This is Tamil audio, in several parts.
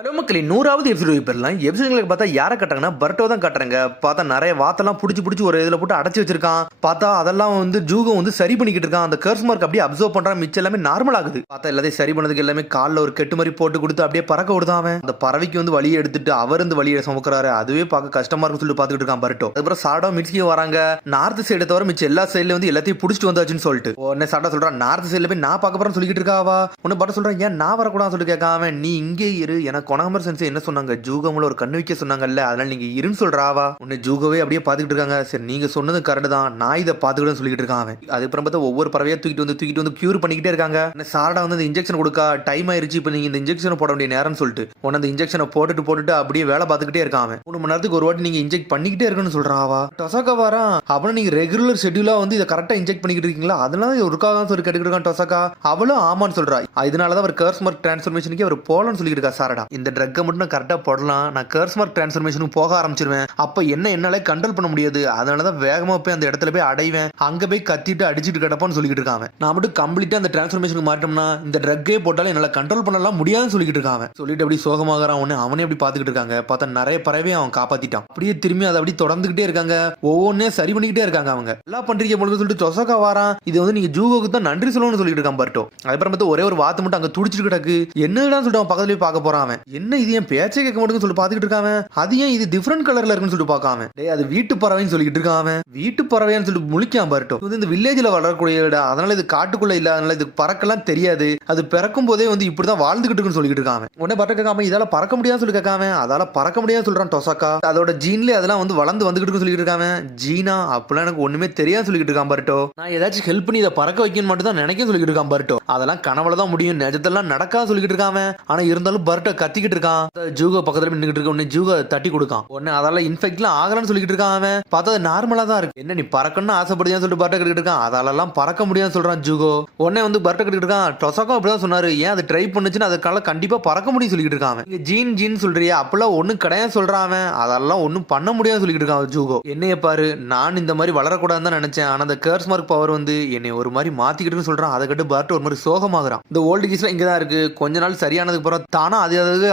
ஹலோ மக்களே, 100வது எபிசோடு பெறலாம். எபிசோடுகளுக்கு பார்த்தா யாரை கட்டுறாங்கன்னா பர்ட்டோ தான் கட்டுறாங்க. பார்த்தா நிறைய வாத்தெல்லாம் பிடிச்சி ஒரு இதில் போட்டு அடைச்சி வச்சிருக்கான். பார்த்தா அதெல்லாம் ஜூகோ சரி பண்ணிக்கிட்டு இருக்கான். அந்த கர்ஸ் மார்க் அப்படியே அப்சர்வ் பண்றான். மிச்சம் எல்லாமே நார்மல் ஆகுது. பார்த்தா எல்லாத்தையும் சரி பண்ணதுக்கு எல்லாமே காலில் ஒரு கெட்டு மாதிரி போட்டு கொடுத்து அப்படியே பறக்க விடுதான். அவன் அந்த பறவைக்கு வழியை எடுத்துட்டு அவர் வழியை சுமக்கிறாரு. அதுவே பார்க்க கஷ்டமா இருக்குன்னு சொல்லிட்டு பார்த்துட்டு இருக்கான் பர்ட்டோ. அதுக்கப்புறம் சாடா மிட்ஸ்கி வராங்க. நார்த் சைடு தவிர மிச்சம் எல்லா சைடுல எல்லாத்தையும் பிடிச்சிட்டு வந்தாச்சுன்னு சொல்லிட்டு உடனே சாடா சொல்றான், நார்த் சைடுல போய் நான் பார்க்க போறேன்னு சொல்லிட்டு இருக்காவா. உன்னை பட்ட சொல்றான், ஏன் நான் வரக்கூடாதுன்னு சொல்லிட்டு கேட்காம, நீ இங்கே இரு, எனக்கு கொனகமர் சென்ஸ் என்ன சொன்னாங்க, ஜூகோல ஒரு கண்ணு வைக்க சொன்னாங்கல்ல, அதனால நீங்க இருன்னு சொல்றாவா. உன்னை ஜூகோவே அப்படியே பாத்துக்கிட்டு இருக்காங்க. சரி, நீங்க சொன்னது கரெக்ட் தான், நான் இதை பாத்துக்கிட்டு சொல்லிட்டு இருக்கான் அவன். அதுக்கப்புறம் பார்த்தா ஒவ்வொரு பறவையா தூக்கிட்டு வந்து கியூர் பண்ணிக்கிட்டே இருக்காங்க. சாரடா இந்த இன்ஜெக்ஷன் கொடுக்க டைம் ஆயிருச்சு, இப்போ நீங்க இந்த இன்ஜெக்ஷன் போட வேண்டிய நேரம்னு சொல்லிட்டு உன்ன அந்த இன்ஜெக்ஷனை போட்டுட்டு அப்படியே வேலை பார்த்துக்கிட்டே இருக்கான் அவன். 3 மணி நேரத்துக்கு ஒரு வாட்டி நீங்க இன்ஜெக்ட் பண்ணிக்கிட்டே இருக்குன்னு சொல்றாவா. டொசாக்கா வரான். அப்புறம் நீங்க ரெகுலர் ஷெட்யூலா இதை கரெக்டா இன்ஜெக்ட் பண்ணிக்கிட்டு இருக்கீங்களா, அதனால ஒருக்காக சொல்லி கேட்டுக்கிட்டு இருக்கான் டொசாக்கா. அவளும் ஆமான்னு சொல்றா. இதனாலதான் அவர் கர்ஸ் மார்க் டிரான்ஸ்ஃபர்மேஷனுக்கு அவர் போலன்னு சொல்லிட்டு இருக்கா சாரடா. இந்த ட்ரக்கை மட்டும் கரெக்டா போடலாம், நான் கர்ஸ் மார்க் டிரான்ஸ்ஃபர்மேஷனுக்கு போக ஆரம்பிச்சிருவேன். அப்ப என்னால கண்ட்ரோல் பண்ண முடியாது, அதனாலதான் வேகமா போய் அந்த இடத்துல போய் அடைவேன், அங்க போய் கத்திட்டு அடிச்சிட்டு கிடப்பான்னு சொல்லிட்டு இருக்காங்க. நான் மட்டும் கம்ப்ளீட்டா அந்த டிரான்ஸ்ஃபர்மேஷனுக்கு மாட்டோம்னா இந்த ட்ரக்கே போட்டாலும் என்னால கண்ட்ரோல் பண்ணலாம் முடியாதுன்னு சொல்லிட்டு இருக்காங்க. சொல்லிட்டு அப்படி சோகமாகறான். அவனே அப்படி பாத்துக்கிட்டு இருக்காங்க. பார்த்தா நிறைய பறவை அவன் காப்பாத்திட்டான். அப்படியே திரும்பி அதை அப்படி தொடர்ந்துகிட்டே இருக்காங்க. ஒவ்வொன்னே சரி பண்ணிக்கிட்டே இருக்காங்க. அவங்க எல்லாம் பண்றீங்க பொழுது சொல்லிட்டு டொசாக்கா வாரான். இது நீங்க ஜூகோக்கு தான் நன்றி சொல்லணும்னு சொல்லிட்டு இருக்கான் பர்ட்டோ. அதுக்கப்புறம் பார்த்து ஒரே ஒரு வாத்து மட்டும் அங்க துடிச்சிட்டு கிடக்கு. என்னதான் சொல்லிட்டு அவன் பக்கத்துலயே பார்க்க போறான். அவன் என்ன இது என் பேச்சே கேட்க மாட்டேங்குன்னு சொல்லிட்டு பாத்துக்கிட்டு இருக்கான். அது ஏன் இது டிஃபரெண்ட் கலர்ல இருக்குன்னு சொல்லிட்டு பார்க்காம, டேய் அது வீட்டு பறவைன்னு சொல்லிட்டு இருக்கான். அவன் வீட்டு பறவைன்னு சொல்லிட்டு முழிக்கான் பர்ட்டோ. இந்த வில்லேஜ்ல வளரக்கூடிய, அதனால இது காட்டுக்குள்ள இல்ல, அதனால இது பறக்கலாம் தெரியாது, அது பிறக்கும் போதே இப்படிதான் வாழ்ந்துகிட்டு இருக்குன்னு சொல்லிட்டு இருக்கான். உடனே பர்ட்டோ கேட்காம, இதால பறக்க முடியாதுன்னு சொல்லி கேட்காம, அதால பறக்க முடியாது சொல்றான் டொசாக்கா. அதோட ஜீன்ல அதெல்லாம் வளர்ந்து வந்துகிட்டு சொல்லிட்டு இருக்காங்க. ஜீனா அப்பெல்லாம் எனக்கு ஒண்ணுமே தெரியாது சொல்லிட்டு இருக்கான் பர்ட்டோ. நான் ஏதாச்சும் ஹெல்ப் பண்ணி இதை பறக்க வைக்கணும் மட்டும் தான் நினைக்க சொல்லிட்டு இருக்கான் பர்ட்டோ. அதெல்லாம் கனவுல தான் முடியும், நிஜத்தெல்லாம் நடக்காது சொல்லிட்டு இருக்காங்க. ஆனா இருந்தாலும் பர்ட்டோ கத்திக்கிட்டு இருக்கான். ஜூகோ பக்கத்துல நின்னுட்டு இருக்க. உடனே ஜூகோ தட்டி கொடுக்கான். உடனே அதெல்லாம் இன்ஃபெக்ட்லாம் ஆகலன்னு சொல்லிட்டு இருக்கான். அவன் பார்த்தா அது நார்மலா தான் இருக்கு. என்ன நீ பறக்கணும்னு ஆசைப்படுறியான்னு சொல்லிட்டு பர்ட்டோ கிட்ட இருக்கான். அதெல்லாம் பறக்க முடியாதுன்னு சொல்றான் ஜூகோ. உடனே பர்ட்டோ கிட்ட இருக்கான். டொசாக்கோ அப்படிதான் சொன்னாரு, ஏன் அது ட்ரை பண்ணுச்சுன்னு அதுக்கால கண்டிப்பா பறக்க முடியும் சொல்லிட்டு இருக்கான். நீங்க ஜீன் சொல்றியா, அப்பெல்லாம் ஒண்ணும் கிடையாது சொல்றான். அதெல்லாம் ஒண்ணும் பண்ண முடியாது சொல்லிட்டு இருக்கான் ஜூகோ. என்னைய பாரு, நான் இந்த மாதிரி வளரக்கூடாதுன்னு தான் நினைச்சேன், ஆனா அந்த கர்ஸ் மார்க் பவர் என்னை ஒரு மாதிரி மாத்திக்கிட்டு சொல்றான். அதை கட்டு பர்ட்டோ ஒரு மாதிரி சோகமாகறான். இந்த ஓல்டு கேஸ்ல இங்கதான் இருக்கு, கொஞ்ச நாள் சரியானதுக்கு அப்புறம் தானா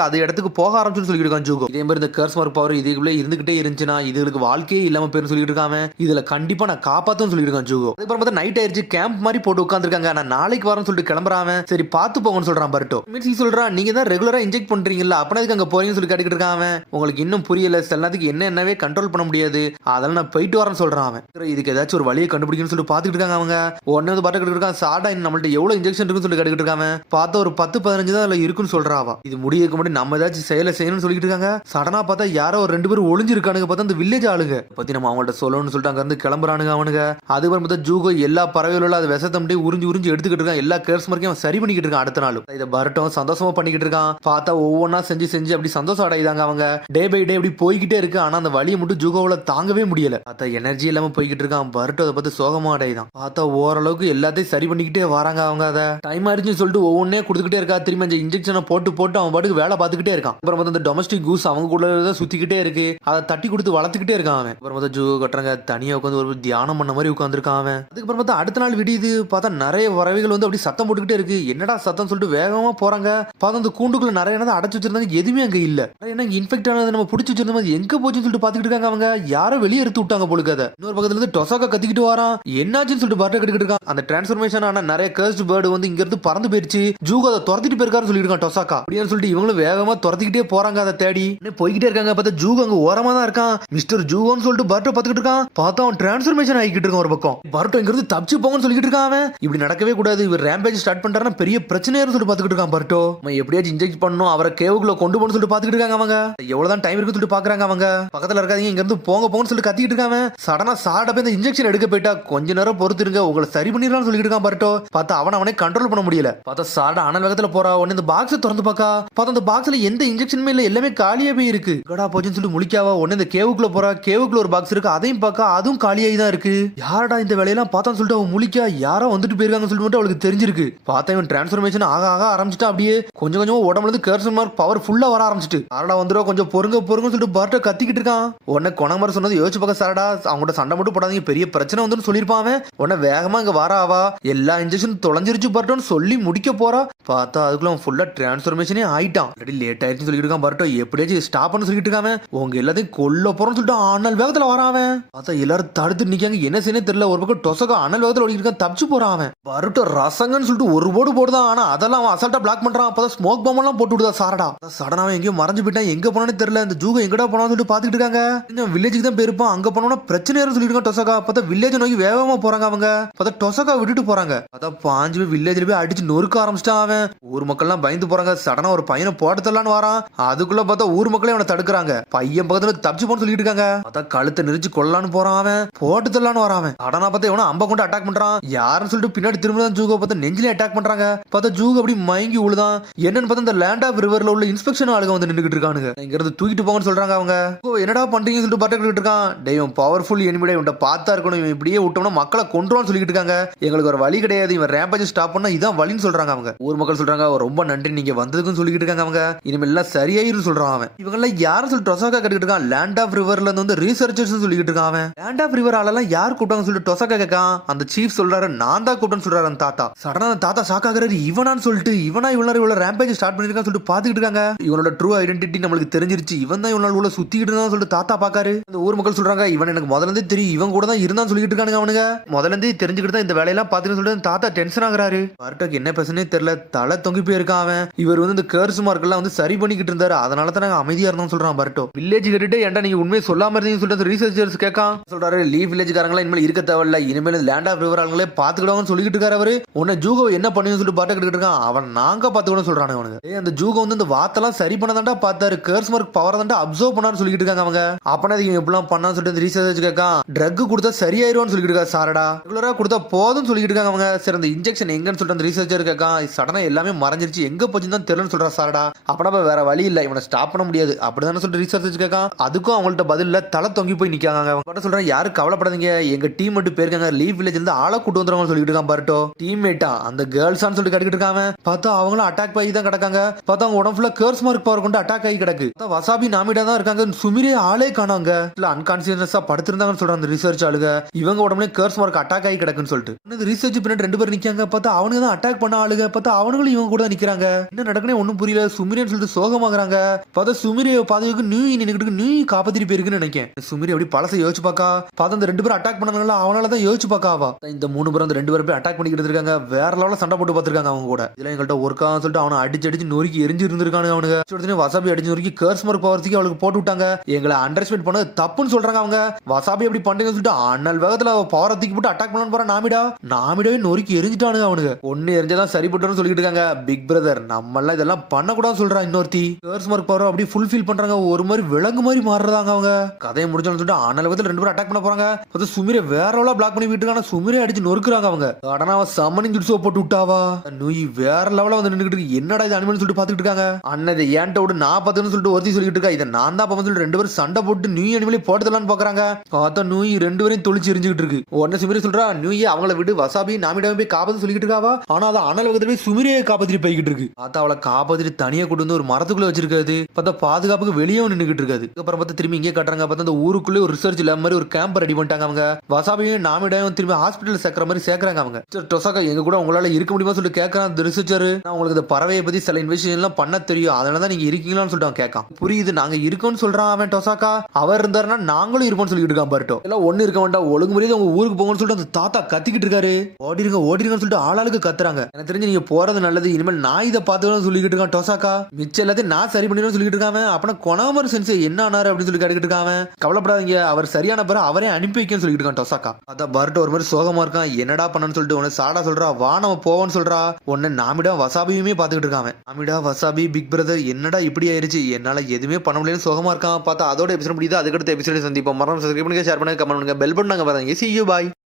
அது இடத்துக்கு போக ஆரம்பிச்சுன்னு சொல்லிட்டு இருக்கான் ஜூகோ. இதே மாதிரி இந்த கர்ஸ் மார்க் பவர் இதுக்குள்ளே இருந்துகிட்டே இருந்துச்சுன்னா இதுகளுக்கு வாழ்க்கையே இல்லாம பேரு சொல்லிட்டு இருக்காங்க. இதுல கண்டிப்பா நான் காப்பாத்தும் சொல்லிட்டு இருக்கான் ஜூகோ. அதுக்கப்புறம் பார்த்தா நைட் ஆயிருச்சு, கேம்ப் மாதிரி போட்டு உட்காந்துருக்காங்க. நான் நாளைக்கு வரேன்னு சொல்லிட்டு கிளம்புறான். சரி பார்த்து போங்கன்னு சொல்றான் பர்ட்டோ. மிட்ஸி சொல்றான், நீங்க தான் ரெகுலரா இன்ஜெக்ட் பண்றீங்கல்ல, அப்பனா இதுக்கு அங்க போறீங்கன்னு சொல்லி கேட்டுக்கிட்டு இருக்கான். உங்களுக்கு இன்னும் புரியல, செல்லத்துக்கு என்னவே கண்ட்ரோல் பண்ண முடியாது, அதெல்லாம் நான் போயிட்டு வரேன்னு சொல்றான். இதுக்கு ஏதாச்சும் ஒரு வழியை கண்டுபிடிக்கணும்னு சொல்லிட்டு பாத்துக்கிட்டு இருக்காங்க. அவங்க உடனே பாட்டு இருக்கான். சாடா நம்மள்ட்ட எவ்வளவு இன்ஜெக்ஷன் இருக்குன்னு சொல்லி கேட்டுக்கிட்டு இருக்காங்க. பார்த்தா ஒரு 10-15 தான் அதுல இருக்குன்னு சொல்றாவா. இது முடியக்க முன்னாடி நம்ம ஏதாச்சும் செயலை செய்யணும்னு சொல்லிட்டு இருக்காங்க. சடனா பார்த்தா யாரோ ஒரு 2 பேரும் ஒளிஞ்சிருக்கானுங்க. பார்த்தா அந்த வில்லேஜ் ஆளுங்க பத்தி நம்ம அவங்கள்ட்ட சொல்லணும்னு சொல்லிட்டு அங்க இருந்து கிளம்புறானுங்க அவனுங்க. அதுக்கப்புறம் பார்த்தா ஜூகோ எல்லா பறவைகளோட அது விஷத்தை மட்டும் உறிஞ்சு எடுத்துக்கிட்டு இருக்கான். எல்லா கேர்ஸ் மார்க்கையும் அவன் சரி பண்ணிக்கிட்டு இருக்கான். அடுத்த நாள் இதை பர்ட்டோ சந்தோஷமா பண்ணிக்கிட்டு இருக்கான். பார்த்தா ஒவ்வொன்னா செஞ்சு அப்படி சந்தோஷம் அடையுதாங்க அவங்க. டே பை டே அப்படி போய்கிட்டே இருக்கு. ஆனா அந்த வழியை மட்டும் ஜூகோவால தாங்கவே முடியல. பார்த்தா எனர்ஜி இல்லாம போய்கிட்டு இருக்கான். பர்ட்டோ அதை பார்த்து சோகமா அடையுதான். பார்த்தா ஓரளவுக்கு எல்லாத்தையும் சரி பண்ணிக்கிட்டே வராங்க அவங்க. அதை டைம் ஆயிடுச்சுன்னு சொல்லிட்டு ஒவ்வொன்னே கொடுத்துக்கிட்டே இருக்கா. திரும்பி அந்த இன்ஜெக்ஷனை போட்டு அவன் பாட்டுக்கு வேலை பார்த்துக்கிட்டே இருக்கான். அப்புறம் அந்த டொமஸ்டிக் கூஸ் அவங்க கூட சுத்திக்கிட்டே இருக்கு. அதை தட்டி கொடுத்து வளர்த்துக்கிட்டே இருக்கான் அவன். அப்புறம் ஜூகோ கட்டுறாங்க. தனியா உட்காந்து ஒரு தியானம் பண்ண மாதிரி உட்காந்துருக்கான் அவன். அதுக்கப்புறம் பார்த்தா அடுத்த நாள் விடியுது. பார்த்தா நிறைய பறவைகள் அப்படி சத்தம் போட்டுக்கிட்டே இருக்கு. என்னடா சத்தம் சொல்லிட்டு வேகமா போறாங்க. பார்த்தா அந்த கூண்டுக்குள்ள நிறைய அடைச்சு வச்சிருந்தாங்க, எதுவுமே அங்க இல்ல. என்ன இன்ஃபெக்ட் ஆனது நம்ம பிடிச்சி வச்சிருந்தோம், எங்க போச்சுன்னு சொல்லிட்டு பாத்துக்கிட்டு இருக்காங்க அவங்க. யாரோ வெளியே எடுத்து விட்டாங்க போலுக்கு. அதை இன்னொரு பக்கத்துல இருந்து டொசாக்கா கத்திக்கிட்டு வரான். என்னாச்சுன்னு சொல்லிட்டு பர்ட்டோ கட்டிக்கிட்டு இருக்கான். அந்த டிரான்ஸ்ஃபர்மேஷன் ஆன நிறைய கர்ஸ்ட் பேர்டு இங்க இருந்து பறந்து போயிருச்சு. ஜூகோ அதை துரத்திட்டு போயிருக்காரு சொல்லிட்டு இருக்கான் டொசாக்கா. அப்படின்னு சொல்லிட்டு இவங்களும் வேகமா துரத்திக்கிட்டே போறாங்க. அதை தேடி போய்கிட்டே இருக்காங்க. பார்த்தா ஜூகோ அங்க ஓரமா தான் இருக்கான். மிஸ்டர் ஜூகோன்னு சொல்லிட்டு பர்ட்டோ பாத்துக்கிட்டு இருக்கான். பார்த்தா அவன் டிரான்ஸ்ஃபர்மேஷன் ஆகிக்கிட்டு இருக்கான் ஒரு பக்கம். பர்ட்டோ இங்க இருந்து தப்பிச்சு போங்கன்னு சொல்லிட்டு இருக்கான். அவன் இப்படி நடக்கவே கூடாது, இவர் ரேம்பேஜ் ஸ்டார்ட் பண்றாருன்னா பெரிய பிரச்சனையா சொல்லிட்டு பாத்துக்கிட்டு இருக்கான் பர்ட்டோ. எப்படியாச்சும் இன்ஜெக்ட் பண்ணணும், அவரை கேவுக்குள்ள கொண்டு போகணும்னு சொல்லிட்டு பாத்துக்கிட்டு இருக்காங்க அவங்க. எவ்வளவுதான் டைம் இருக்குன்னு சொல்லிட்டு பாக்குறாங்க அவங்க. பக்கத்துல இருக்காதீங்க, இங்க இருந்து போங்கன்னு சொல்லிட்டு கத்திக்கிட்டு இருக்காங்க. சடனா சாட போய் இந்த இன்ஜெக்ஷன் எடுக்க போயிட்டா, கொஞ்ச நேரம் பொறுத்துருங்க உங்களை சரி பண்ணிடலாம்னு சொல்லிட்டு இருக்கான் பர்ட்டோ. பார்த்தா அவனை கண்ட்ரோல் பண்ண முடியல. பார்த்தா சாட அனல் வேகத்துல போறா. உடனே இந்த பாக்ஸ் திறந்து பாக்கா. பார்த்தா அந்த பாக்ஸ்ல எந்த இன்ஜெக்ஷனுமே இல்ல, எல்லாமே காலியாவே இருக்கு. கடா போச்சுன்னு சொல்லி முழிக்காவா. உடனே இந்த கேவுக்குள்ள போறா. கேவுக்குள்ள ஒரு பாக்ஸ் இருக்கு, அதையும் பாக்கா, அதுவும் காலியாகி தான் இருக்கு. யாரடா இந்த வேலையெல்லாம் பார்த்தான்னு சொல்லிட்டு அவன் முழிக்கா. யாரோ வந்துட்டு போயிருக்காங்கன்னு சொல்லிட்டு அவளுக்கு தெரிஞ்சிருக்கு. பார்த்தா இவன் டிரான்ஸ்ஃபர்மேஷன் ஆக ஆரம்பிச்சுட்டா. அப்படியே கொஞ்சம் உடம்புல இருந்து கர்ஸ் மார்க் பவர் ஃபுல்லா வர ஆரம்பிச்சிட்டு. யாரடா வந்துடும், கொஞ்சம் பொறுங்க சொல்லிட்டு பர்ட்டோ கத்திக்கிட்டு இருக்கான். உடனே கொனமர் சொன்னது யோசிச்சு பார்க்க, சாரடா அவங்கள்ட்ட சண்டை மட்டும் போடாதீங்க, பெரிய பிரச்சனை வந்துன்னு சொல்லியிருப்பான். உடனே வேகமா இங்க வராவா. எல்லா இன்ஜெக்ஷன் தொலைஞ்சிருச்சு பர்ட்டோன்னு சொல்லி முடிக்க போறா. பார்த்தா அதுக்குள்ள அவன் ஃபுல்லா டிரான்ஸ்ஃபர்மேஷனே ஆயிட்டான். லேட் ஆயிடுச்சு சொல்லிட்டு இருக்கான் பரட்டோ. எப்படியாச்சும் ஸ்டாப் பண்ண சொல்லிட்டு இருக்காங்க. உங்க எல்லாத்தையும் கொல்ல போறோம்னு சொல்லிட்டு அனல் வேகத்துல வராவன். பார்த்தா எல்லாரும் தடுத்து நிக்காங்க. என்ன செய்யணும் தெரியல. ஒரு பக்கம் டொசகா அனல் வேகத்துல ஓடிட்டு இருக்கான். தப்பிச்சு போறான் அவன். பரட்டோ ரசங்கன்னு சொல்லிட்டு ஒரு போடு போடுதான். ஆனா அதெல்லாம் அவன் அசால்ட்டா பிளாக் பண்றான். அப்பதான் ஸ்மோக் பாம் எல்லாம் போட்டு விடுதா சாரடா. சடனா அவன் எங்கேயோ மறைஞ்சு போயிட்டான். எங்க போனானே தெரியல. இந்த ஜூகோ எங்கடா போனான்னு சொல்லிட்டு பாத்துக்கிட்டு இருக்காங்க. வில்லேஜுக்கு தான் போயிருப்பான். அங்க போனோம்னா பிரச்சனை சொல்லிட்டு இருக்கான் டொசகா. பார்த்தா வில்லேஜ் நோக்கி வேகமா போறாங்க அவங்க. பார்த்தா டொசகா விட்டுட்டு போறாங்க. அதான் பாஞ்சு போய் வில்லேஜ்ல போய் அடிச்சு நொறுக்க ஆரம்பிச்சிட்டான் அவன். ஊர் மக்கள் எல்லாம் பயந்து போறாங்க. சடனா ஒரு பையனை போட்டதெல்லாம் வரான். அதுக்குள்ள பார்த்தா ஊர் மக்களே அவனை தடுக்கிறாங்க. பையன் பக்கத்துல தப்பிச்சு போன்னு சொல்லிட்டு இருக்காங்க. பார்த்தா கழுத்தை நெரிச்சு கொள்ளலான்னு போறான் அவன். போட்டதெல்லாம் வரான் அவன். சடனா பார்த்தா இவனை அம்ப கொண்டு அட்டாக் பண்றான். யாருன்னு சொல்லிட்டு பின்னாடி திரும்ப ஜூகோ பார்த்தா நெஞ்சிலே அட்டாக் பண்றாங்க. பார்த்தா ஜூகோ அப்படி மயங்கி உழுதான். என்னன்னு பார்த்தா இந்த லேண்ட் ஆஃப் ரிவர்ல உள்ள இன்ஸ்பெக்ஷன் ஆளுங்க வந்து நின்னுகிட்டு இருக்கானுங்க. இங்க இருந்து தூக்கிட்டு போங்கன்னு சொல்றாங்க அவங்க. என்னடா பண்றீங்கன்னு சொல்லிட்டு பட்டக்கிட்டு இருக்கான். டேய் பவர்ஃபுல் எனிமிடே இவன் பார்த்தா இருக்கணும். இவன் இப்படியே விட்டோம்னா மக்களை கொன்றுவான்னு சொல்லிட்டு இருக்காங்க. எங்களுக்கு ஒரு வழி கிடையாது. இவன் ரேம்பேஜ் ஸ்டாப் பண்ணா இதான் வழின்னு சொல்றாங்க அவங்க. ஊர் மக்கள் சொல்றாங்க ரொம்ப நன்றி நீங்க வந்ததுக்கும் சொல்லிட்டு இருக்காங்க அவங்க. இனிமேல் எல்லாம் சரியாயிரும் சொல்றான் அவன். இவங்க எல்லாம் யாரும் சொல்லி டொசாக்கா கட்டிட்டு இருக்கான். லேண்ட் ஆஃப் ரிவர்ல இருந்து வந்து ரிசர்ச்சர்ஸ் சொல்லிட்டு இருக்கான் அவன். லேண்ட் ஆஃப் ரிவர் ஆளெல்லாம் யார் கூப்பிட்டாங்க சொல்லிட்டு டொசாக்கா கேட்கான். அந்த சீஃப் சொல்றாரு நான் தான் கூப்பிட்டேன்னு சொல்றாரு அந்த தாத்தா. சடனா அந்த தாத்தா ஷாக் ஆகுறாரு. இவனான்னு சொல்லிட்டு இவனா இவ்வளவு ரேம்பேஜ் ஸ்டார்ட் பண்ணிருக்கான்னு சொல்லிட்டு பாத்துக்கிட்டு இருக்காங்க. இவனோட ட்ரூ ஐடென்டிட்டி நம்மளுக்கு தெரிஞ்சிருச்சு. இவன் தான் இவனால உள்ள சுத்திக்கிட்டு இருந்தான்னு சொல்லிட்டு தாத்தா பாக்காரு. இந்த ஊர் மக்கள் சொல்றாங்க இவன் எனக்கு முதல்ல இருந்தே தெரியும். இவன் கூட தான் இருந்தான்னு சொல்லிட்டு இருக்கானுங்க அவனுங்க. முதல்ல இருந்தே தெரிஞ்சுக்கிட்டு தான் இந்த வேலையெல்லாம் பாத்துன்னு சொல்லிட்டு தாத்தா டென்ஷன் ஆகுறாரு. பரட்டோக்கு என்ன பேசுனே தெரியல. தலை தொங்கி போயிருக்கான் அவன். இவர் வந்து இந்த கர்ஸ் மார்க் எல்லாம் வந்து சரி பண்ணிக்கிட்டு இருந்தாரு. அதனால தான் நாங்க அமைதியா இருந்தோம் சொல்றான் பரட்டோ. வில்லேஜ் கேட்டுட்டு ஏன்டா நீங்க உண்மையை சொல்லாம இருந்தீங்கன்னு சொல்லிட்டு ரிசர்ச்சர்ஸ் கேட்கான். சொல்றாரு லீவ் வில்லேஜ்காரங்களா இனிமேல் இருக்க தேவையில்ல. இனிமேல் லேண்ட் ஆஃப் ரிவர் ஆளுங்களே பாத்துக்கிடுவாங்கன்னு சொல்லிட்டு இருக்காரு அவரு. உன்னை ஜூகோ என்ன பண்ணுன்னு சொல்லிட்டு பாட்டு இருக்கான். அவன் நாங்க பாத்துக்கணும் சொல்றானு அவனுக்கு. அந்த ஜூகோ வந்து இந்த வாத்தெல்லாம் சரி பண்ணதாண்டா பார்த்தாரு. கர்ஸ் மார்க் பவர் தாண்டா அப்சர்வ் பண்ணான்னு சொல்லிட்டு இருக்காங்க அவங்க. அப்பனா இவன் எப்படிலாம் பண்ணான்னு சொல்லிட்டு ரிசர்ச் கேட்கான். ட்ரக் கொடுத்தா சரியாயிரும்னு சொல்லிட்டு இருக்கா சாரடா. ரெகுலரா கொடுத்தா போதும்னு சொல்லிட்டு இருக்காங்க அவங்க. சரி அந்த இன்ஜெக்ஷன் எங்கன்னு சொல்லிட்டு அந்த ரிசர்ச்சர் கேட்கான். சடனா எல்லாமே மறைஞ்சிருச்சு. எங்க போச்சுன்னு தான் தெரியலன்னு சொல்றா சாரடா. அப்பனா வேற வழி இல்ல. இவனை ஸ்டாப் பண்ண முடியாது. அப்படிதானே சொல்லிட்டு ரிசர்ச் கேட்கான். அதுக்கும் அவங்கள்ட்ட பதில் இல்ல. தலை தொங்கி போய் நிக்காங்க. அவங்க சொல்றேன் யாரும் கவலைப்படாதீங்க. எங்க டீம் மட்டும் போயிருக்காங்க. லீவ் வில்லேஜ்ல இருந்து ஆளை கூட்டு வந்துருவாங்க சொல்லிட்டு இருக்கான் பரட்டோ. டீம்மேட்டா அந்த கேர்ள்ஸான்னு சொல்லிட்டு கட்டிக்கிட்டு இருக்காங்க. பார்த்தா அவங்களும் அட்டாக் பண்ணி தான் கிடக்காங்க. பார்த்தா அவங்க உடம்பு ஃபுல்லா கர்ஸ் மார்க் பவர் கொண்டு அட்டாக் ஆகி கிடக்கு. வசாபி நாமிடா தான் இருக்காங்க. சுமிரே ஆளே காணாங்க. இல்ல அன்கான்சியஸா படுத்திருந்தாங்கன்னு சொல்றாங்க அந்த ரிசர்ச் ஆளுங்க. இவங்க உடம்புல கர்ஸ் மார்க் அட்டாக் ஆகி கிடக்குன்னு சொல்லிட்டு ரிசர்ச் பின்னாடி 2 பேர் நிக்காங்க. பார்த்தா அவனுங்க தான் அட்டாக் பண்ண ஆளுங்க. பார்த்தா அவனுங்களும் இவங்க கூட நிக்கிறாங்க. என்ன நடக்குனே ஒண்ணும் புரியல. சுமிரேன்னு சொல்லிட்டு சோகமாகறாங்க. பார்த்தா சுமிரே பாதுகாக்கு நீ நின்னுக்கிட்டு நீ காப்பாத்திட்டு போயிருக்குன்னு நினைக்கிறேன். சுமிரே அப்படி பழசை யோசிச்சு பாக்கா. பார்த்தா அந்த 2 பேரும் அட்டாக் பண்ணாங்களா அவனால தான் யோசிச்சு பாக்காவா. இந்த 3 பேரும் அந்த 2 பேரும் போய் அட்டாக் பண்ணிக்கிட்டு இருக்காங்க. வேற லெவல்ல சண்டை போட்டு பார்த்திருக்காங்க அவங்க கூட. இதெல்லாம் எங்கள்கிட்ட ஒர்க்கான்னு சொல்லிட்டு அவனை அடிச்சு நொறுக்கி எரிஞ்சு இருந்திருக்கானு அவனுக்கு. வசாபி அடிச்சு நொறுக்கி கர்ஸ் மார்க் பவர்ஸுக்கு அவளுக்கு போட்டு விட்டாங்க. எங்களை அண்டர்ஸ்டிமேட் பண்ணது தப்புன்னு சொல்றாங்க அவங்க. வசாபி அப்படி பண்றீங்கன்னு சொல்லிட்டு அண்ணல் வேகத்துல பவரை தூக்கி போட்டு அட்டாக் பண்ணலான்னு போற நாமிடாவே நொறுக்கி எரிஞ்சிட்டானுங்க அவனுங்க. ஒன்னு எரிஞ்சதான் சரி போட்டோன்னு சொல்லிட்டு இருக்காங்க. பிக் பிரதர் நம்ம எல்லாம் இதெல்லாம் பண்ணக்கூடாதுன்னு சொல்றான் இன்னொருத்தி. கர்ஸ் மார்க் பவர் அப்படி ஃபுல்ஃபில் பண்றாங்க. ஒரு மாதிரி விலங்கு மாதிரி மாறுறாங்க அவங்க. கதையை முடிஞ்சோன்னு சொல்லிட்டு அண்ணல் வேகத்துல 2 பேரும் அட்டாக் பண்ண போறாங்க. அது சுமிரே வேற லெவலா பிளாக் பண்ணி விட்டுருக்காங்க. சுமிரே அடிச்சு நொறுக்குறாங்க அவங்க. ஆனா அவன் சம்மனிங் ஜுட்ஸோ போட்டு விட்டாவா. நுய் வேற லெவலா வந்து நின்னுக்கிட்டு என்னடா இது அனிமல்னு சொல்லிட்டு பாத்துட்டு இருக்காங்க. அண்ணன் ஏன்ட்ட விட நான் பாத்துன்னு சொல்லிட்டு ஒருத்தி சொல்லிட்டு இருக்கா. இதை நான் தான் சொல்லிட்டு 2 பேரும் சண்டை போட்டு நியூ அனிமலே போட்டுதலான்னு பாக்குறாங்க. பார்த்தா நூய் 2 பேரையும் தொழிச்சு எரிஞ்சுக்கிட்டு இருக்கு. உடனே சுமிரே சொல்றா நியூயே அவங்கள விட்டு வசாபி நாமிடாம போய் காப்பாத்து சொல்லிட்டு இருக்காவா. ஆனா அது அனல் வகத்துல போய் சுமிரையை காப்பாத்திட்டு போய்கிட்டு இருக்கு. பார்த்தா அவளை காப்பாத்திட்டு தனியா கொண்டு வந்து ஒரு மரத்துக்குள்ள வச்சிருக்காது. பார்த்தா பாதுகாப்புக்கு வெளியே நின்னுகிட்டு இருக்காது. அப்புறம் பார்த்தா திரும்பி இங்கே காட்டுறாங்க. பார்த்தா அந்த ஊருக்குள்ளே ஒரு ரிசர்ச் லேப் மாதிரி ஒரு கேம்ப் ரெடி பண்ணிட்டாங்க அவங்க. வசாபியும் நாமிடாவும் திரும்பி ஹாஸ்பிட்டல் சேர்க்கிற மாதிரி சேர்க்கறாங்க அவங்க. டொசாக்கா எங்க கூட உங்களால இருக்க முடியுமா சொல்லிட்டு கேட்கறான் அந்த ரிசர்ச்சர். நான் உங்களுக்கு இந்த பறவையை பத்தி சில இன்வெஸ்டிகேஷன் எல்லாம் பண்ண தெரியும். அதனாலதான் நீங்க இருக்கீங்களான்னு சொல்லிட்டு அவன் கேட்கான். புரியுது நாங்க இருக்கோம்னு சொல்றான் அவன் டொசாக்கா. அவர் இருந்தாருன்னா நாங்களும் இருப்போம்னு சொல்லிட்டு இருக்கான் பரட்டோ. எல்லாம் ஒண்ணு இருக்க வேண்டாம் ஒழுங்கு முறையாக உங்க ஊருக்கு போங்கன்னு சொல்லிட்டு அந்த தாத்தா கத்திக்கிட்டு இருக்காரு. ஓடிருங்கன்னு சொல்லிட்டு ஆளாளுக்கு கத்துறாங்க. எனக்கு தெரிஞ்சு நீங்க போறது நல்லது. இனிமேல் நான் இதை பார்த்துக்கணும் சொல்லிட்டு இருக்கான் டொசாக்கா. மிச்சம் எல்லாத்தையும் நான் சரி பண்ணிடுன்னு சொல்லிட்டு இருக்காங்க. அப்பனா கொனாமர் சென்ஸ் என்ன ஆனாரு அப்படின்னு சொல்லி கேட்டுக்கிட்டு இருக்காங்க. கவலைப்படாதீங்க அவர் சரியான பிறகு அவரே அனுப்பி வைக்கன்னு சொல்லிட்டு இருக்கான் டொசாக்கா. அதான் பரட்டோ ஒரு மாதிரி சோகமா இருக்கான். என்னடா பண்ணன்னு சொல்லிட்டு உன்னை சாடா சொல்றா. வா நம்ம போவோன்னு சொல்றா. உன்னை நாமிடா வசாபியுமே பாத்துக்கிட்டு இருக்காங்க. நாமிடா வசாபி பிக் பிரதர் என்னடா இப்படி ஆயிருச்சு. என்னால எதுவுமே பண்ண முடியல சோகமா இருக்கான். பார்த்தா அதோட எபிசோட் முடியுது. அதுக்கடுத்த எபிசோட சந்திப்போம். மறக்காம சப்ஸ்கிரைப் பண்ணுங்க, ஷேர் பண்ணுங்க, கமெண்ட் பண்ணுங்க, பெல் பட்டன் பாருங்க. See you, bye.